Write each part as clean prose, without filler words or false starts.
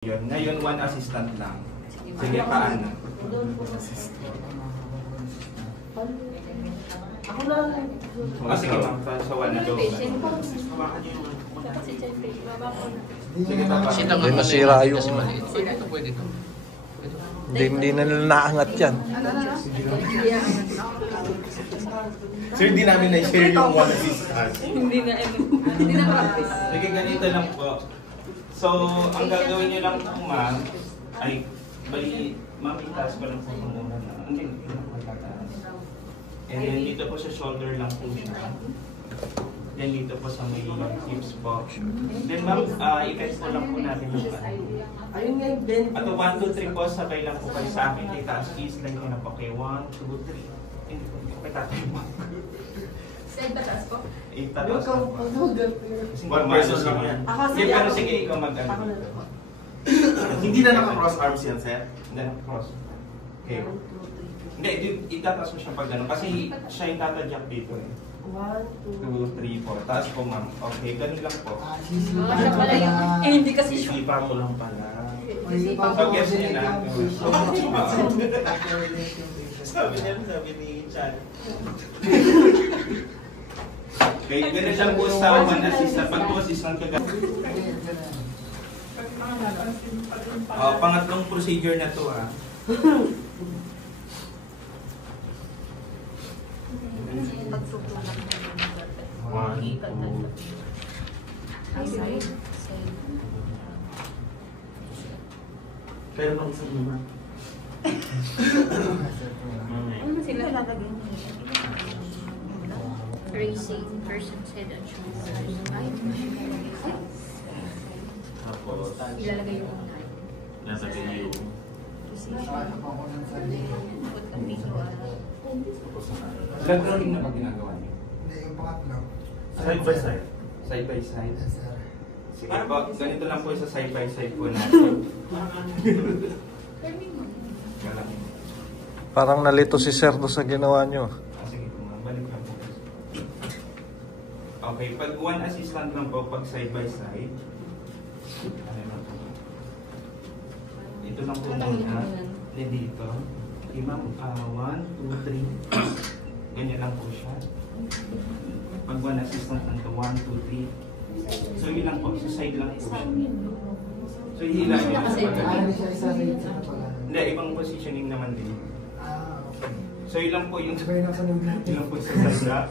Yun. Ngayon, one assistant lang. Sige, paano? Ako lang. Sige, ma'am. Sa one na doon. Sige, tapos. Hindi nasira yung... Hindi na naangat yan. Sir, hindi namin na-share yung one assistant. Hindi na practice. Sige, ganito lang po. So, ang gagawin niyo lang po, ma'am, ay, bali, ma'am, itaas ko lang po muna na. Hindi, hindi na po tataas. And then, dito po sa shoulder lang po siya. Then, dito po sa may hips po. Then, ma'am, i-bend po lang po natin yung Ayun nga yung bend. Ato, 1, 2, 3 po, sabay lang po kayo sa akin. Itaas, i-slide nyo na po. Okay, 1, 2, 3. Hindi ko kayo tatayo mo. Slide ba taas po? Itaas po. One person lang yan. Ako Sige, pero sige, ikaw mag-ano. Hindi na naka-cross arms yan, sir? Hindi na cross. Okay. Hindi, itataas mo siya pag gano'n. Kasi siya yung tatadyak dito eh. 1, 2, 3, 4. Taas po, ma'am. Okay, ganun lang po. siya pala yun. Eh, hindi kasi siya. Isipa mo lang pala. So, guess niya na. Sabi niya, sabi ni Chan. Okay, ganun lang po sa one assistant. Pag 2 assistant ka gano'n. Pangatlong procedure na to ah. Pero pang isang naman. ano sila lalagyan? Raising person's head and shoulders. Tapos, Ilalagay yung unahan. nasa ganyan yung... Put the visual. Lag rolling na ba ginagawa niyo? Hindi, yung pangatlo. Side by side. Side by side? Yes, sir. Sige po, ganito lang po sa side by side po natin. Galang. Parang nalito si Sir do sa ginawa nyo. Sige po, balik lang po. Okay, pag one assistant lang po, pag side by side. Ano lang po? Ito lang po muna. Then dito. Okay, ma'am, 1, 2, 3. Ganyan lang po siya. Pag one assistant lang to, 1, 2, 3. So yun lang po, sa side lang po siya. So hihila nyo lang sa pagkakas. Siya isa sa isa pala. Hindi, ibang positioning naman din. Okay. So yun lang po yung... Sabay na sa nung Yun lang po sa side up.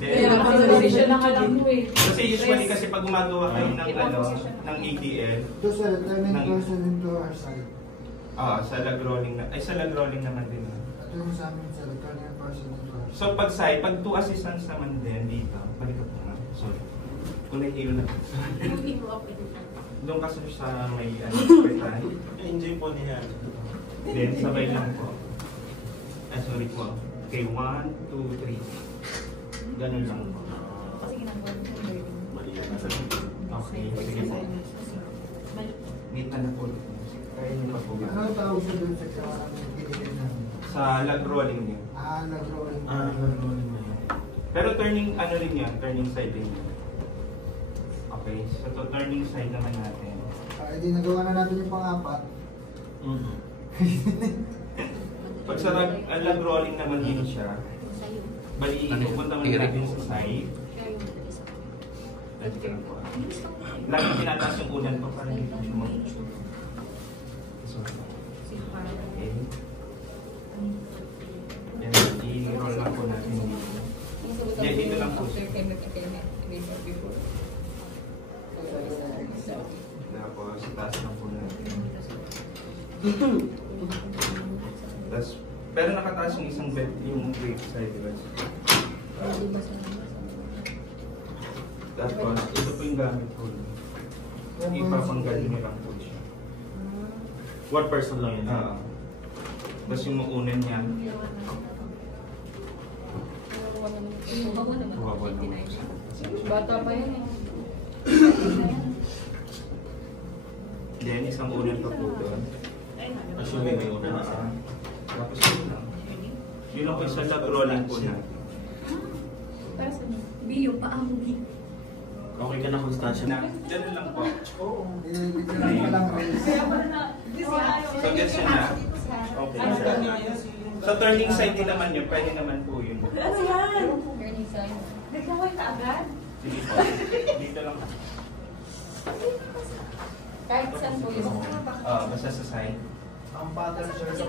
Kaya position na ka lang mo eh. Kasi usually kasi pag gumagawa kayo ng ano, ng ATL, Ito sir, turning person into our side. sa lag rolling na, ay sa lag rolling naman din. Ito yung sa amin sir, turning person into our side. So pag side, pag 2 assistants naman din dito, balik ko po nga. Sorry. Kung nahihilo na. Yung hilo up ito. Doon kasi sa may ano, petay. Enjoy po niya. Then sabay lang po. Ay sorry po. Okay, 1, 2, 3. Ganun lang po. Kasi ginagawa mo yung learning. Mali ka nasa Okay, sige po. Meet na po. Kaya niyo pa po. Ano tawag sa doon sa binigyan namin? Sa lag rolling niyo. Nag-rolling. nag-rolling na yun. Pero turning ano rin yan, turning side din yan. Okay, so to turning side naman natin. Di nagawa na natin yung pang-apat. Pag sa lag rolling naman din siya, Sa'yo. bali pupunta mo natin sa side. Kaya yung isa. Lagi tinataas yung unan po para hindi po siya mag... Okay. And i-roll lang po natin dito. Yeah, dito lang po. Tapos itaas lang po natin. Tapos, pero nakataas yung isang bed, yung weight side, diba? Tapos, ito po yung gamit ko. Ipapanggal nyo lang po siya. One person lang yun. Tapos yung unan niya, huwag naman siya. Bata pa yun eh. Then, isang unan pa po doon. Assuming may una na siya. Tapos yun lang. Yun lang po yung sa lag rolling po natin. Para sa B, yung paa mo. Okay ka na magstansya. Ganun lang po. Dinilipin lang palang race. So, gets yun na. Okay, sir. So, turning side din naman yun. Pwede naman po yun. Learning side. Nagkaway ka agad? Sige po. Dito lang. Kahit saan po yun. Basta sa side. Ang pattern, sir, sa